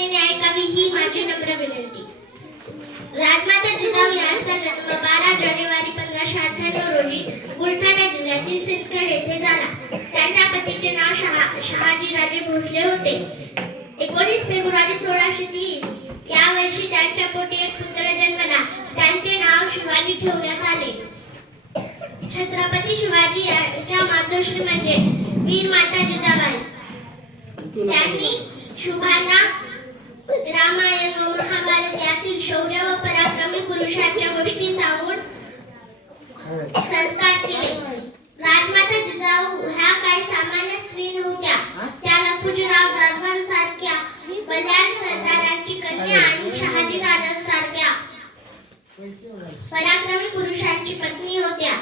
कृपेने ऐकावी ही माझी नम्र विनंती. राजमाता जिजाऊ यांचा जन्म 12 जानेवारी 1598 रोजी बुलढाणा जिल्ह्यातील सिंदखेड येथे झाला. त्यांच्या पतीचे नाव शहाजीराजे भोसले होते. 19 फेब्रुवारी 1630 या वर्षी त्यांच्या पोटी एक पुत्र जन्मला. त्यांचे नाव शिवाजी ठेवण्यात आले. छत्रपती शिवाजी यांच्या मातोश्री म्हणजे वीर माता जिजाबाई. त्यांनी शुभांना रामायण व महाभारत यातील शौर्य व पराक्रमी पुरुषांच्या गोष्टी सांगून संस्कार केले. राजमाता जिजाऊ ह्या काही सामान्य स्त्री नव्हत्या. त्या लखुजीराव जाधवांसारख्या बल्याळ सरदारांची कन्या आणि शहाजी राजांसारख्या पराक्रमी पुरुषांची पत्नी होत्या.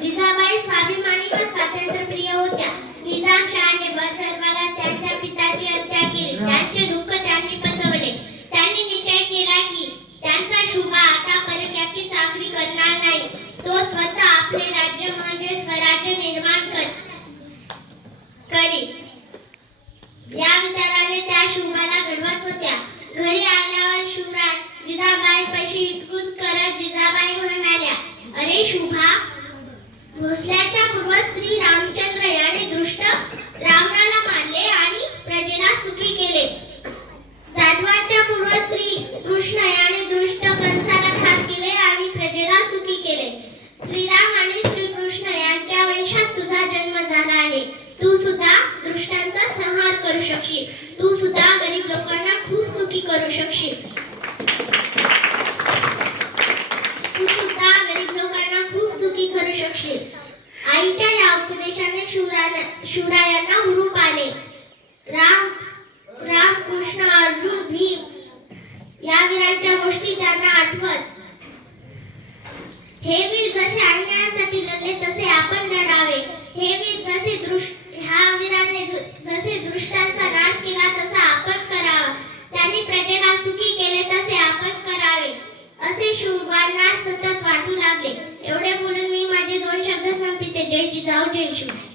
जिजाबाई स्वाभिमानी व स्वातंत्र्यप्रिय होत्या. निजामशहाने बळदरबाला त्यांच्या पिताची हत्या केली. त्यांचे दुःख त्यांनी पचवले. त्यांनी निश्चय केला की त्यांचा शुभा आता परक्याची चाकरी करणार नाही. तो स्वतः आपले राज्य म्हणजे स्वराज्य निर्माण करी. या विचाराने त्या शुभाला घडवत होत्या. घरी आल्यावर शिवराज जिजाबाई पैशी इतकूच करत जिजाबाई म्हणाल्या, अरे शुभा, भोसल्याच्या पूर्व श्री रामचंद्र याने दुष्ट रावणाला मारले आणि प्रजेला सुखी केले. जाधवाच्या पूर्व श्री कृष्ण याने दुष्ट कंसाला ठार केले आणि प्रजेला सुखी केले. श्रीराम आणि श्रीकृष्ण यांच्या वंशात तुझा जन्म झाला आहे. तू सुद्धा दुष्टांचा संहार करू शकशील. तू सुद्धा गरीब लोकांना खूप सुखी करू शकशील. तू सुद्धा गरीब लोकांना खूप सुखी करू शकशील. आईच्या या उपदेशाने शिवरायांना हुरूप आले. राम कृष्ण अर्जुन भीम या वीरांच्या गोष्टी त्यांना आठवत, हे वीर जसे अन्यायासाठी लढले तसे आपण लढावे. हे वीर ह्या वीरांनी जसे दुष्टांचा नाश केला तसा आपण करावा. त्यांनी प्रजेला सुखी केले तसे आपण करावे, असे शुभांना सतत वाटू लागले. एवढे बोलून मी माझे 2 शब्द संपविते. जय जिजाऊ, जय शिवराय.